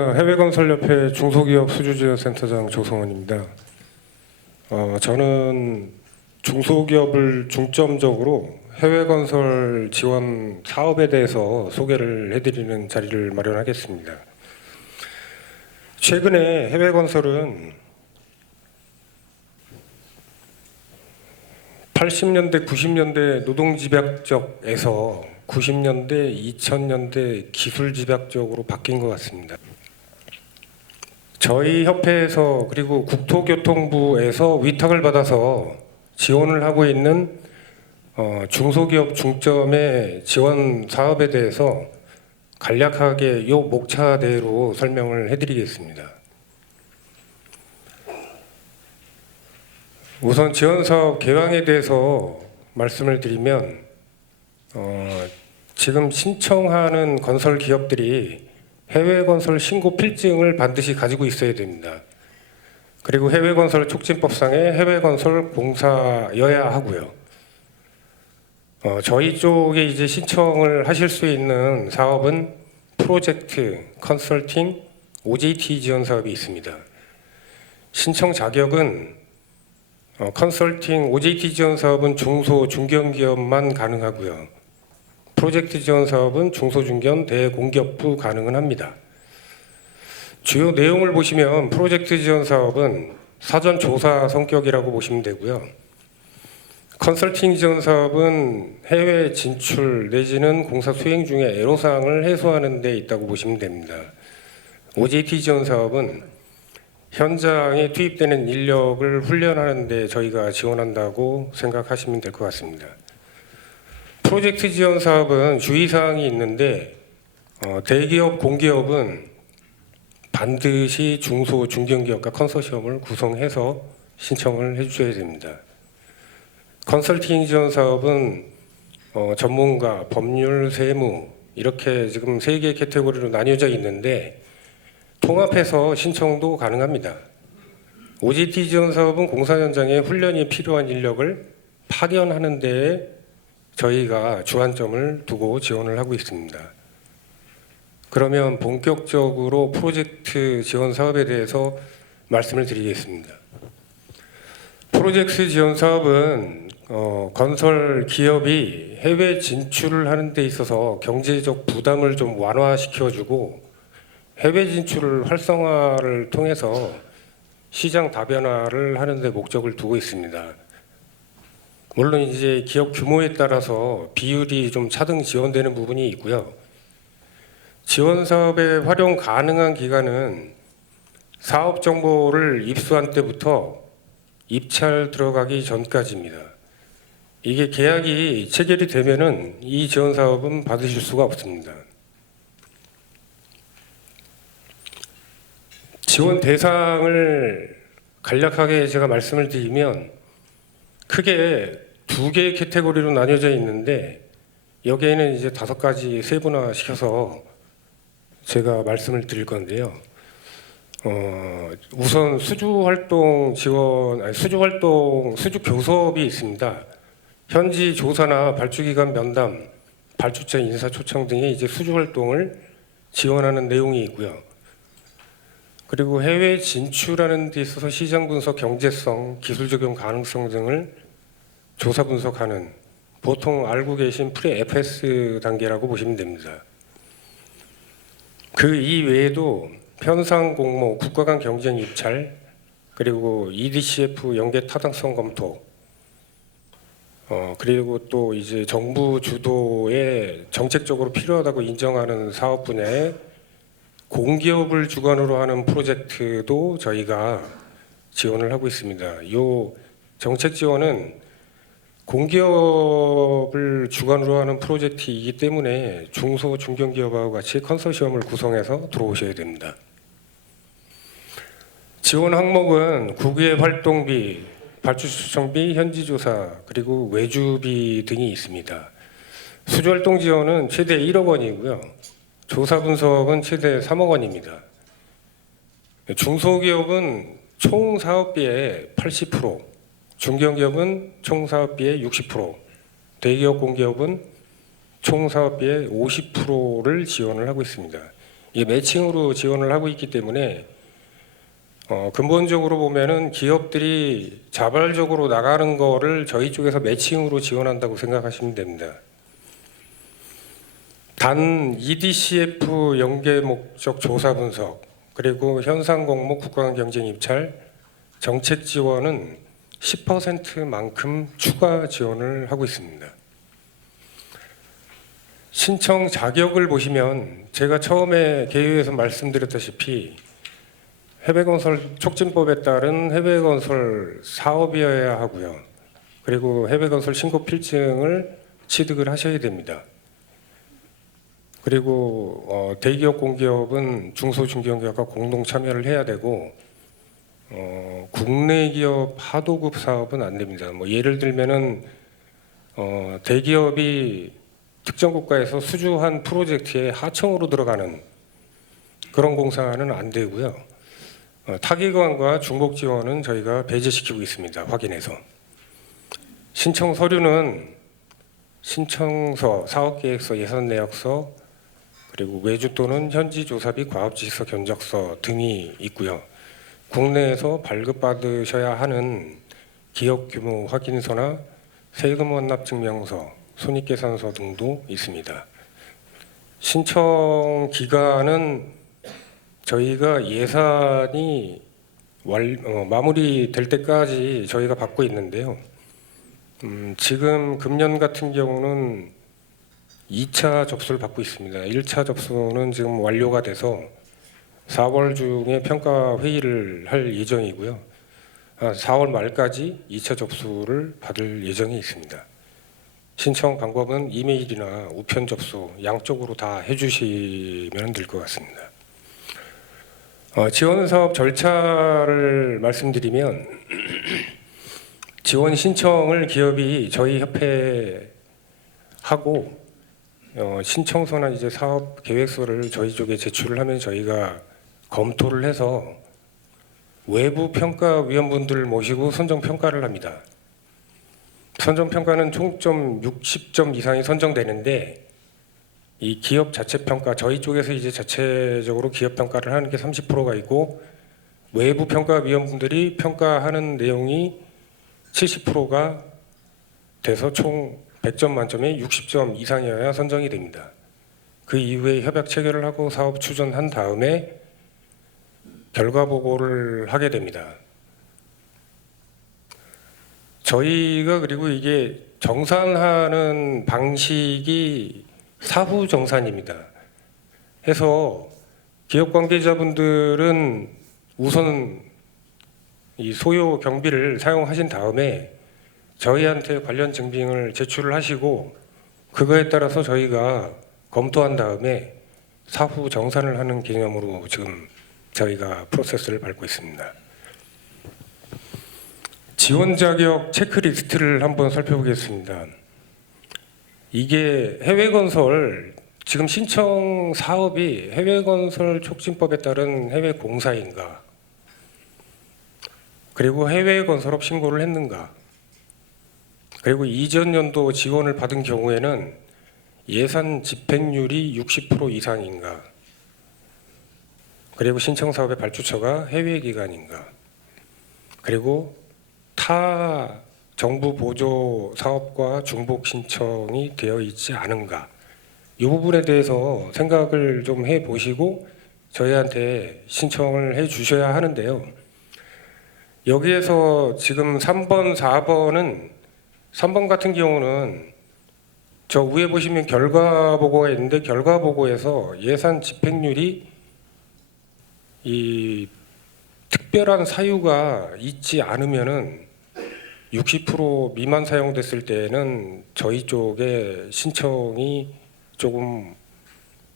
해외건설협회 중소기업 수주지원센터장 조성원입니다. 저는 중소기업을 중점적으로 해외건설 지원 사업에 대해서 소개를 해드리는 자리를 마련하겠습니다. 최근에 해외건설은 80년대, 90년대 노동집약적에서 90년대, 2000년대 기술집약적으로 바뀐 것 같습니다. 저희 협회에서 그리고 국토교통부에서 위탁을 받아서 지원을 하고 있는 중소기업 중점의 지원 사업에 대해서 간략하게 요 목차대로 설명을 해드리겠습니다. 우선 지원 사업 개항에 대해서 말씀을 드리면 지금 신청하는 건설 기업들이 해외건설 신고 필증을 반드시 가지고 있어야 됩니다. 그리고 해외건설 촉진법상의 해외건설 공사여야 하고요. 저희 쪽에 이제 신청을 하실 수 있는 사업은 프로젝트, 컨설팅, OJT 지원 사업이 있습니다. 신청 자격은 컨설팅, OJT 지원 사업은 중소, 중견기업만 가능하고요. 프로젝트 지원 사업은 중소중견 대공기업도 가능은 합니다. 주요 내용을 보시면 프로젝트 지원 사업은 사전 조사 성격이라고 보시면 되고요. 컨설팅 지원 사업은 해외 진출 내지는 공사 수행 중에 애로사항을 해소하는 데 있다고 보시면 됩니다. OJT 지원 사업은 현장에 투입되는 인력을 훈련하는 데 저희가 지원한다고 생각하시면 될 것 같습니다. 프로젝트 지원 사업은 주의사항이 있는데 대기업, 공기업은 반드시 중소, 중견기업과 컨소시엄을 구성해서 신청을 해주셔야 됩니다. 컨설팅 지원 사업은 전문가, 법률, 세무 이렇게 지금 3개의 카테고리로 나뉘어져 있는데 통합해서 신청도 가능합니다. OJT 지원 사업은 공사 현장에 훈련이 필요한 인력을 파견하는 데에 저희가 주안점을 두고 지원을 하고 있습니다. 그러면 본격적으로 프로젝트 지원 사업에 대해서 말씀을 드리겠습니다. 프로젝트 지원 사업은 건설 기업이 해외 진출을 하는 데 있어서 경제적 부담을 좀 완화시켜주고 해외 진출을 활성화를 통해서 시장 다변화를 하는 데 목적을 두고 있습니다. 물론 이제 기업 규모에 따라서 비율이 좀 차등 지원되는 부분이 있고요. 지원 사업에 활용 가능한 기간은 사업 정보를 입수한 때부터 입찰 들어가기 전까지입니다. 이게 계약이 체결이 되면은 이 지원 사업은 받으실 수가 없습니다. 지원 대상을 간략하게 제가 말씀을 드리면 크게 2개의 카테고리로 나뉘어져 있는데 여기에는 이제 5가지 세분화시켜서 제가 말씀을 드릴 건데요. 우선 수주활동 지원, 수주교섭이 있습니다. 현지 조사나 발주기관 면담, 발주처 인사 초청 등의 이제 수주활동을 지원하는 내용이 있고요. 그리고 해외 진출하는 데 있어서 시장 분석, 경제성, 기술 적용 가능성 등을 조사 분석하는 보통 알고 계신 프리-FS 단계라고 보시면 됩니다. 그 이외에도 편상 공모, 국가 간 경쟁 입찰, 그리고 EDCF 연계 타당성 검토, 그리고 또 이제 정부 주도에 정책적으로 필요하다고 인정하는 사업 분야에 공기업을 주관으로 하는 프로젝트도 저희가 지원을 하고 있습니다. 이 정책 지원은 공기업을 주관으로 하는 프로젝트이기 때문에 중소, 중견기업하고 같이 컨소시엄을 구성해서 들어오셔야 됩니다. 지원 항목은 국외 활동비, 발주 초청비, 현지조사, 그리고 외주비 등이 있습니다. 수주활동 지원은 최대 1억 원이고요. 조사 분석은 최대 3억 원입니다. 중소기업은 총 사업비의 80%, 중견기업은 총 사업비의 60%, 대기업 공기업은 총 사업비의 50%를 지원을 하고 있습니다. 이 매칭으로 지원을 하고 있기 때문에 근본적으로 보면은 기업들이 자발적으로 나가는 거를 저희 쪽에서 매칭으로 지원한다고 생각하시면 됩니다. 단 EDCF 연계 목적 조사 분석 그리고 현상 공모 국가간 경쟁 입찰 정책 지원은 10%만큼 추가 지원을 하고 있습니다. 신청 자격을 보시면 제가 처음에 개요에서 말씀드렸다시피 해외건설 촉진법에 따른 해외건설 사업이어야 하고요. 그리고 해외건설 신고 필증을 취득을 하셔야 됩니다. 그리고 대기업 공기업은 중소중견기업과 공동 참여를 해야 되고 국내 기업 하도급 사업은 안 됩니다. 뭐 예를 들면은 대기업이 특정 국가에서 수주한 프로젝트에 하청으로 들어가는 그런 공사는 안 되고요. 타기관과 중복 지원은 저희가 배제시키고 있습니다. 확인해서. 신청 서류는 신청서, 사업계획서, 예산내역서, 그리고 외주 또는 현지 조사비 과업지시서 견적서 등이 있고요. 국내에서 발급받으셔야 하는 기업 규모 확인서나 세금 완납 증명서, 손익계산서 등도 있습니다. 신청 기간은 저희가 예산이 마무리될 때까지 저희가 받고 있는데요. 지금 금년 같은 경우는 2차 접수를 받고 있습니다. 1차 접수는 지금 완료가 돼서 4월 중에 평가 회의를 할 예정이고요. 4월 말까지 2차 접수를 받을 예정이 있습니다. 신청 방법은 이메일이나 우편 접수 양쪽으로 다 해주시면 될 것 같습니다. 지원 사업 절차를 말씀드리면 지원 신청을 기업이 저희 협회에 하고 신청서나 이제 사업 계획서를 저희 쪽에 제출을 하면 저희가 검토를 해서 외부 평가위원분들을 모시고 선정 평가를 합니다. 선정 평가는 총점 60점 이상이 선정되는데 이 기업 자체 평가 저희 쪽에서 이제 자체적으로 기업 평가를 하는 게 30%가 있고 외부 평가위원분들이 평가하는 내용이 70%가 돼서 총 100점 만점에 60점 이상이어야 선정이 됩니다. 그 이후에 협약 체결을 하고 사업 추진한 다음에 결과 보고를 하게 됩니다. 저희가 그리고 이게 정산하는 방식이 사후 정산입니다. 해서 기업 관계자분들은 우선 이 소요 경비를 사용하신 다음에 저희한테 관련 증빙을 제출을 하시고 그거에 따라서 저희가 검토한 다음에 사후 정산을 하는 개념으로 지금 저희가 프로세스를 밟고 있습니다. 지원 자격 체크리스트를 한번 살펴보겠습니다. 이게 해외건설 지금 신청 사업이 해외건설 촉진법에 따른 해외 공사인가 그리고 해외건설업 신고를 했는가 그리고 이전 연도 지원을 받은 경우에는 예산 집행률이 60% 이상인가 그리고 신청 사업의 발주처가 해외 기관인가 그리고 타 정부 보조 사업과 중복 신청이 되어 있지 않은가 이 부분에 대해서 생각을 좀 해보시고 저희한테 신청을 해 주셔야 하는데요. 여기에서 지금 3번, 4번은 3번 같은 경우는 저 위에 보시면 결과 보고가 있는데 결과 보고에서 예산 집행률이 이 특별한 사유가 있지 않으면은 60% 미만 사용됐을 때는 저희 쪽에 신청이 조금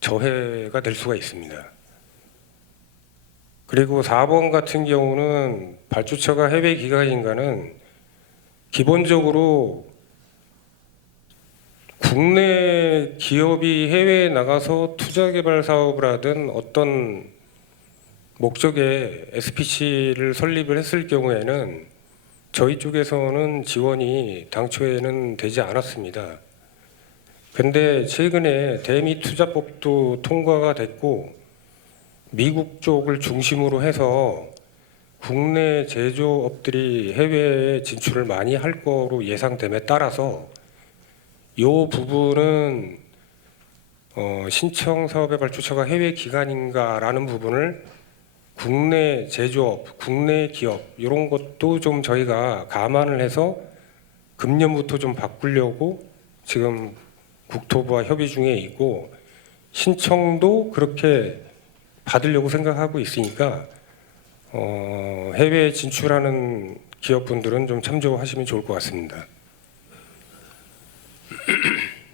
저해가 될 수가 있습니다. 그리고 4번 같은 경우는 발주처가 해외 기관인가는 기본적으로 국내 기업이 해외에 나가서 투자개발 사업을 하든 어떤 목적의 SPC를 설립을 했을 경우에는 저희 쪽에서는 지원이 당초에는 되지 않았습니다. 근데 최근에 대미 투자법도 통과가 됐고 미국 쪽을 중심으로 해서 국내 제조업들이 해외에 진출을 많이 할 거로 예상됨에 따라서 이 부분은 신청 사업의 발주처가 해외 기관인가라는 부분을 국내 제조업, 국내 기업 이런 것도 좀 저희가 감안을 해서 금년부터 좀 바꾸려고 지금 국토부와 협의 중에 있고 신청도 그렇게 받으려고 생각하고 있으니까 해외 진출하는 기업분들은 좀 참조하시면 좋을 것 같습니다.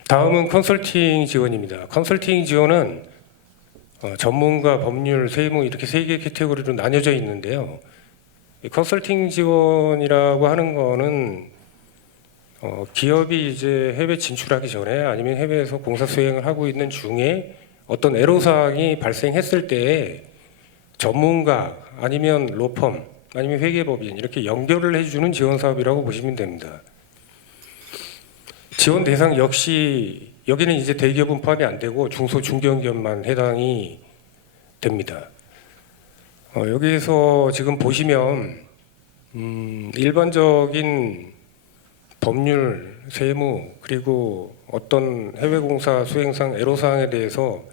다음은 컨설팅 지원입니다. 컨설팅 지원은 전문가, 법률, 세무 이렇게 세 개 카테고리로 나뉘어져 있는데요. 이 컨설팅 지원이라고 하는 거는 기업이 이제 해외 진출하기 전에 아니면 해외에서 공사 수행을 하고 있는 중에 어떤 애로사항이 발생했을 때에 전문가 아니면 로펌 아니면 회계법인 이렇게 연결을 해주는 지원 사업이라고 보시면 됩니다. 지원 대상 역시 여기는 이제 대기업은 포함이 안 되고 중소 중견기업만 해당이 됩니다. 여기에서 지금 보시면 일반적인 법률, 세무 그리고 어떤 해외공사 수행상 애로사항에 대해서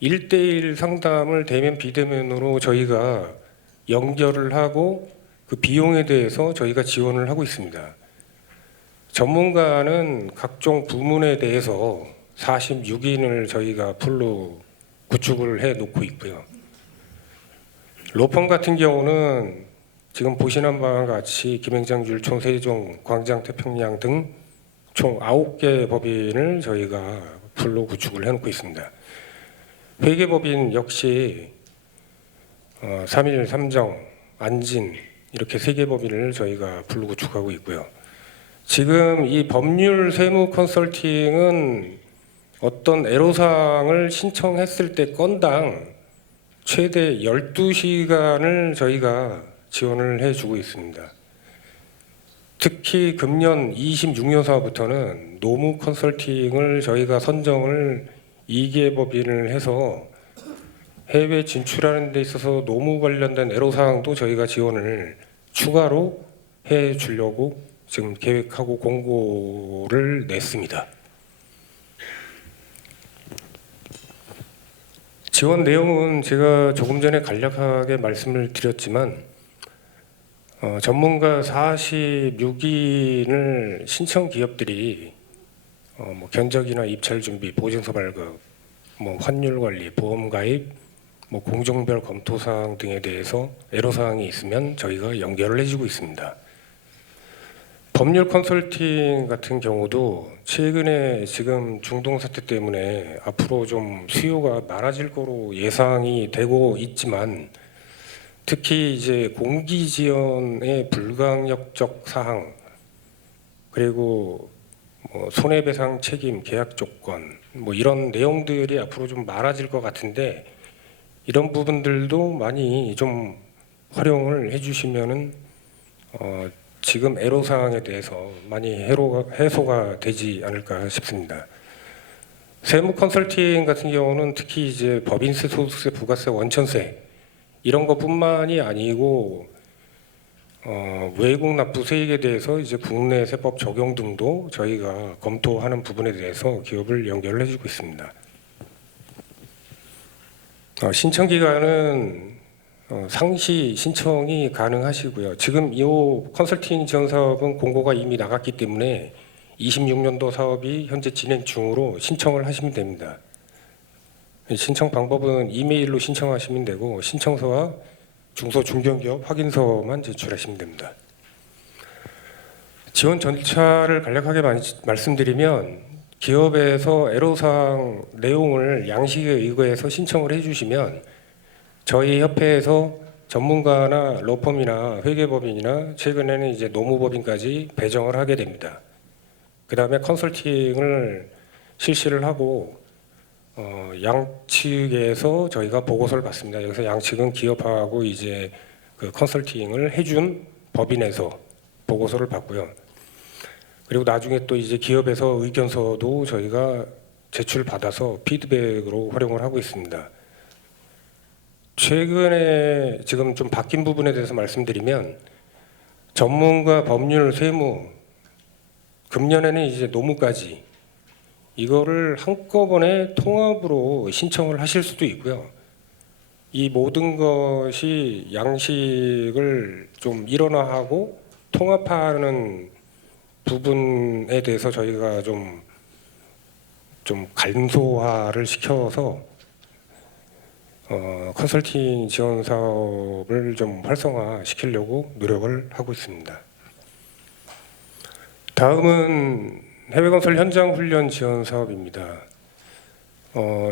1대1 상담을 대면 비대면으로 저희가 연결을 하고 그 비용에 대해서 저희가 지원을 하고 있습니다. 전문가는 각종 부문에 대해서 46인을 저희가 풀로 구축을 해 놓고 있고요. 로펌 같은 경우는 지금 보시는 바와 같이 김행장, 율촌, 세종, 광장, 태평양 등 총 9개 법인을 저희가 풀로 구축을 해 놓고 있습니다. 회계법인 역시 3일, 삼정, 안진 이렇게 3개 법인을 저희가 풀로 구축하고 있고요. 지금 이 법률 세무 컨설팅은 어떤 애로사항을 신청했을 때 건당 최대 12시간을 저희가 지원을 해주고 있습니다. 특히 금년 26년서부터는 노무 컨설팅을 저희가 선정을 2개 법인을 해서 해외 진출하는 데 있어서 노무 관련된 애로사항도 저희가 지원을 추가로 해주려고 지금 계획하고 공고를 냈습니다. 지원 내용은 제가 조금 전에 간략하게 말씀을 드렸지만 전문가 46인을 신청 기업들이 뭐 견적이나 입찰 준비, 보증서 발급, 뭐 환율 관리, 보험 가입, 뭐 공종별 검토 사항 등에 대해서 애로 사항이 있으면 저희가 연결을 해주고 있습니다. 법률 컨설팅 같은 경우도 최근에 지금 중동 사태 때문에 앞으로 좀 수요가 많아질 거로 예상이 되고 있지만 특히 이제 공기 지원의 불강력적 사항 그리고 뭐 손해배상 책임, 계약 조건 뭐 이런 내용들이 앞으로 좀 많아질 것 같은데 이런 부분들도 많이 좀 활용을 해주시면은 지금 애로 사항에 대해서 많이 해소가 되지 않을까 싶습니다. 세무 컨설팅 같은 경우는 특히 이제 법인세, 소득세, 부가세, 원천세 이런 것뿐만이 아니고 외국 납부 세액에 대해서 이제 국내 세법 적용 등도 저희가 검토하는 부분에 대해서 기업을 연결을 해주고 있습니다. 신청 기간은 상시 신청이 가능하시고요. 지금 이 컨설팅 지원 사업은 공고가 이미 나갔기 때문에 26년도 사업이 현재 진행 중으로 신청을 하시면 됩니다. 신청 방법은 이메일로 신청하시면 되고 신청서와 중소 중견기업 확인서만 제출하시면 됩니다. 지원 절차를 간략하게 말씀드리면 기업에서 애로사항 내용을 양식에 의거해서 신청을 해주시면 저희 협회에서 전문가나 로펌이나 회계법인이나 최근에는 이제 노무법인까지 배정을 하게 됩니다. 그 다음에 컨설팅을 실시를 하고 양측에서 저희가 보고서를 받습니다. 여기서 양측은 기업하고 이제 그 컨설팅을 해준 법인에서 보고서를 받고요. 그리고 나중에 또 이제 기업에서 의견서도 저희가 제출받아서 피드백으로 활용을 하고 있습니다. 최근에 지금 좀 바뀐 부분에 대해서 말씀드리면 전문가, 법률, 세무, 금년에는 이제 노무까지 이거를 한꺼번에 통합으로 신청을 하실 수도 있고요. 이 모든 것이 양식을 좀 일원화하고 통합하는 부분에 대해서 저희가 좀 간소화를 시켜서 컨설팅 지원 사업을 좀 활성화 시키려고 노력을 하고 있습니다. 다음은 해외 건설 현장 훈련 지원 사업입니다.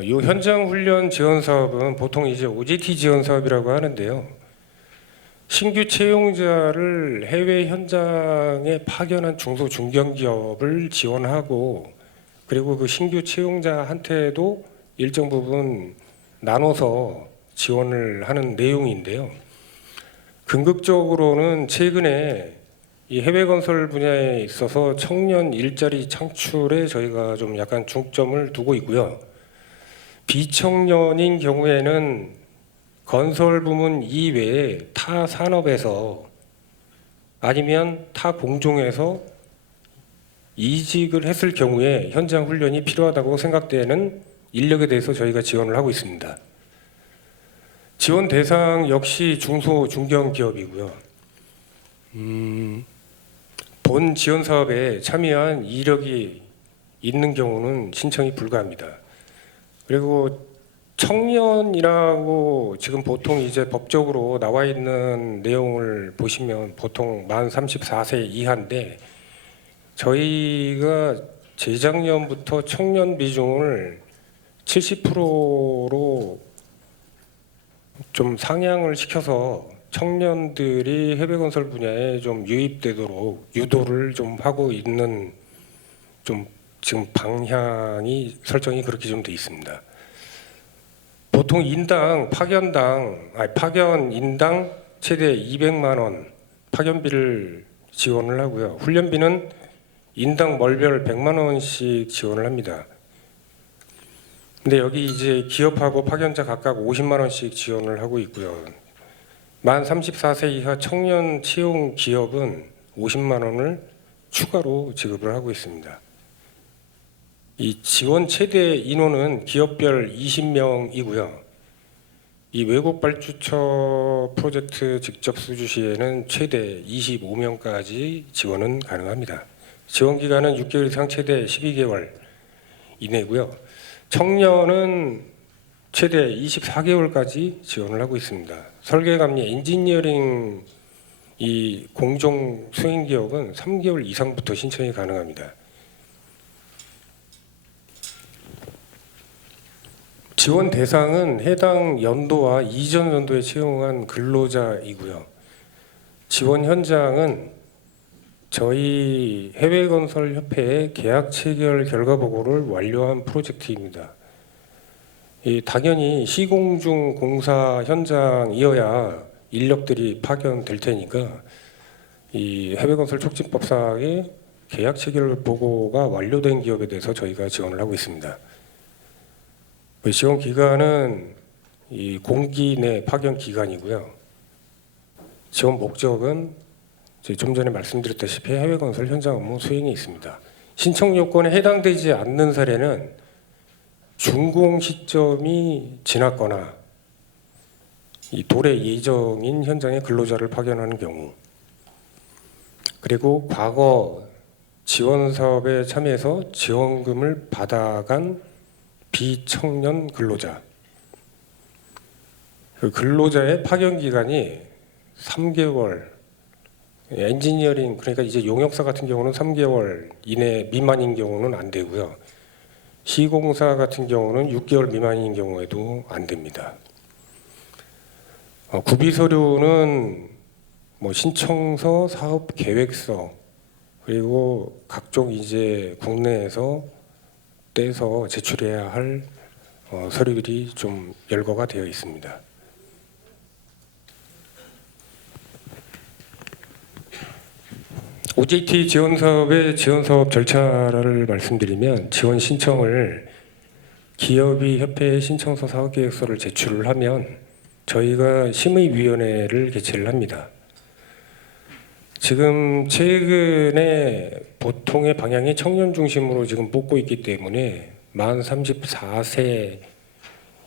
이 현장 훈련 지원 사업은 보통 이제 OJT 지원 사업이라고 하는데요. 신규 채용자를 해외 현장에 파견한 중소 중견기업을 지원하고, 그리고 그 신규 채용자한테도 일정 부분 나눠서 지원을 하는 내용인데요. 궁극적으로는 최근에 이 해외 건설 분야에 있어서 청년 일자리 창출에 저희가 좀 약간 중점을 두고 있고요. 비청년인 경우에는 건설 부문 이외에 타 산업에서 아니면 타 공종에서 이직을 했을 경우에 현장 훈련이 필요하다고 생각되는 인력에 대해서 저희가 지원을 하고 있습니다. 지원 대상 역시 중소 중견 기업이고요. 본 지원 사업에 참여한 이력이 있는 경우는 신청이 불가합니다. 그리고 청년이라고 지금 보통 이제 법적으로 나와 있는 내용을 보시면 보통 만 34세 이하인데, 저희가 재작년부터 청년 비중을 70%로 좀 상향을 시켜서 청년들이 해외건설 분야에 좀 유입되도록 유도를 좀 하고 있는 좀 지금 방향이 설정이 그렇게 좀 돼 있습니다. 보통 파견 인당 최대 200만 원 파견비를 지원을 하고요. 훈련비는 인당 월별 100만 원씩 지원을 합니다. 근데 여기 이제 기업하고 파견자 각각 50만 원씩 지원을 하고 있고요. 만 34세 이하 청년 채용 기업은 50만 원을 추가로 지급을 하고 있습니다. 이 지원 최대 인원은 기업별 20명이고요. 이 외국 발주처 프로젝트 직접 수주 시에는 최대 25명까지 지원은 가능합니다. 지원 기간은 6개월 이상 최대 12개월 이내고요. 청년은 최대 24개월까지 지원을 하고 있습니다. 설계감리, 엔지니어링 이 공정 수행 기업은 3개월 이상부터 신청이 가능합니다. 지원 대상은 해당 연도와 이전 연도에 채용한 근로자이고요. 지원 현장은 저희 해외건설협회의 계약 체결 결과 보고를 완료한 프로젝트입니다. 당연히 시공중 공사 현장이어야 인력들이 파견될 테니까 이 해외건설 촉진법상의 계약 체결 보고가 완료된 기업에 대해서 저희가 지원을 하고 있습니다. 지원 기간은 이 공기 내 파견 기간이고요. 지원 목적은 좀 전에 말씀드렸다시피 해외건설 현장 업무 수행에 있습니다. 신청 요건에 해당되지 않는 사례는 준공 시점이 지났거나 이 도래 예정인 현장에 근로자를 파견하는 경우, 그리고 과거 지원 사업에 참여해서 지원금을 받아간 비청년 근로자, 그 근로자의 파견 기간이 3개월, 엔지니어링 그러니까 이제 용역사 같은 경우는 3개월 이내 미만인 경우는 안 되고요. 시공사 같은 경우는 6개월 미만인 경우에도 안 됩니다. 구비 서류는 뭐 신청서, 사업 계획서, 그리고 각종 이제 국내에서 떼서 제출해야 할 서류들이 좀 열거가 되어 있습니다. OJT 지원 사업의 지원 사업 절차를 말씀드리면, 지원 신청을 기업이 협회에 신청서 사업계획서를 제출을 하면 저희가 심의위원회를 개최를 합니다. 지금 최근에 보통의 방향이 청년 중심으로 지금 뽑고 있기 때문에 만 34세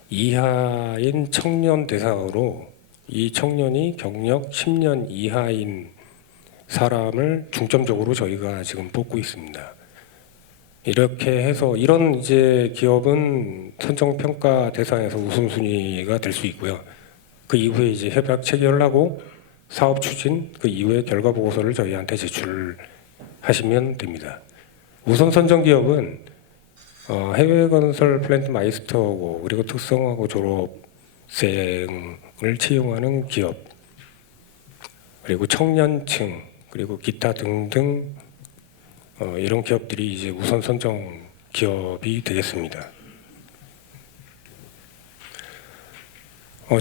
이하인 청년 대상으로 이 청년이 경력 10년 이하인 사람을 중점적으로 저희가 지금 뽑고 있습니다. 이렇게 해서 이런 이제 기업은 선정 평가 대상에서 우선순위가 될 수 있고요. 그 이후에 이제 협약 체결하고 사업 추진, 그 이후에 결과 보고서를 저희한테 제출하시면 됩니다. 우선 선정 기업은 해외 건설 플랜트 마이스터고 그리고 특성화고 졸업생을 채용하는 기업, 그리고 청년층, 그리고 기타 등등 이런 기업들이 이제 우선 선정 기업이 되겠습니다.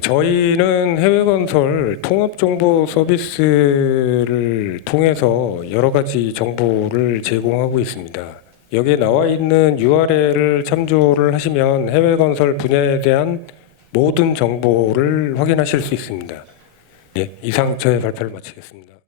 저희는 해외건설 통합정보 서비스를 통해서 여러 가지 정보를 제공하고 있습니다. 여기에 나와 있는 URL을 참조를 하시면 해외건설 분야에 대한 모든 정보를 확인하실 수 있습니다. 예, 이상 저의 발표를 마치겠습니다.